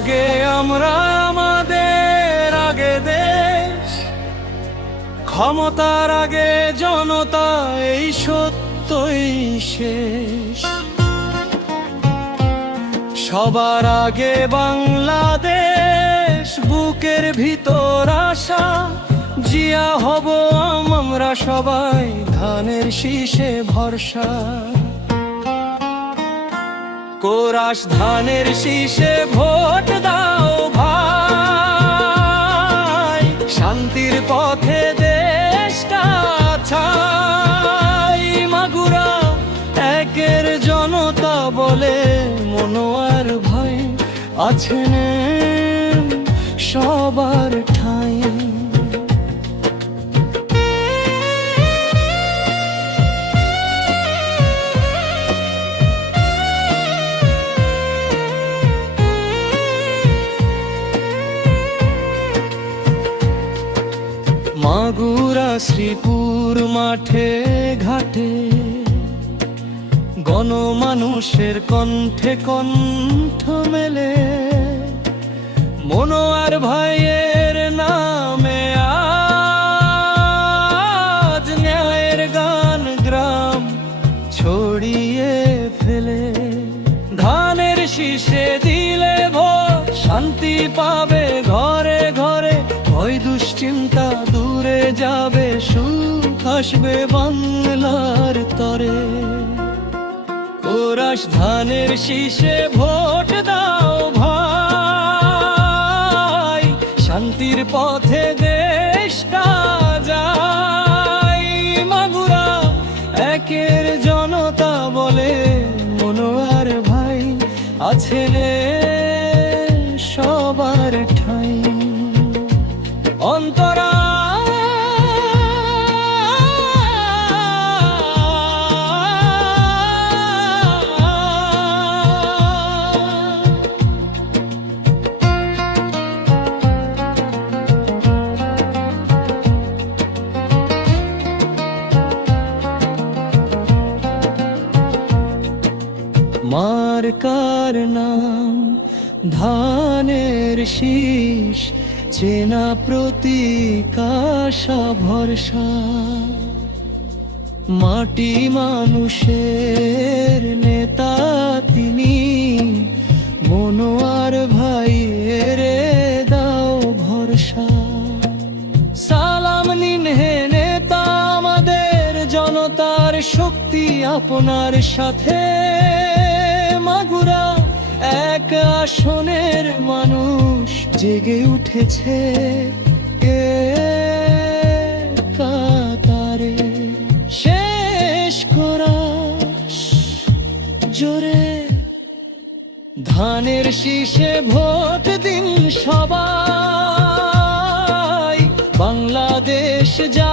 আগে আমরা, আমাদের আগে দেশ, ক্ষমতার আগে জনতা, এই সত্যই শেষ। সবার আগে বাংলাদেশ, বুকের ভিতর আশা, জিয়া হব আমরা সবাই, ধানের শীষে ভরসা। কোরাস ধানের শীষে ভোট দাও ভাই, শান্তির পথে দেশটা ছাই। মাগুরা একের জনতা বলে মনোয়ার ভাই, আছেন সবার ঠাঁই। মাগুরা শ্রীপুর মাঠে ঘাটে, গণমানুষের কণ্ঠে কণ্ঠ মেলে, মনোয়ার ভাইয়ের নামে আজ ন্যায়ের গান গ্রাম ছড়িয়ে ফেলে। ধানের শীষে দিলে ভোট, শান্তি পাবে ঘরে ঘরে, ভয় দুশ্চিন্তা দূরে যাবে, সুখ আসবে বাংলার তরে। কোরাস ধানের শীষে ভোট দাও ভাই, শান্তির পথে দেশটা যায়। মাগুরা একের জনতা বলে মনোয়ার ভাই, আছেন সবার ঠাঁই। অন্তরা মার্কার নাম ধানের শীষ, চেনা প্রতীক আশা ভরসা। মাটি মানুষের নেতা তিনি, মনোয়ার ভাইয়ের দাও ভরসা। সালাম নিন হে নেতা আমাদের, জনতার শক্তি আপনার সাথে। মাগুরা এক আসনের মানুষ জেগে উঠেছে কাতারে। শেষ কোরাস জোরে ধানের শীষে ভোট দিন সবাই, বাংলাদেশ যা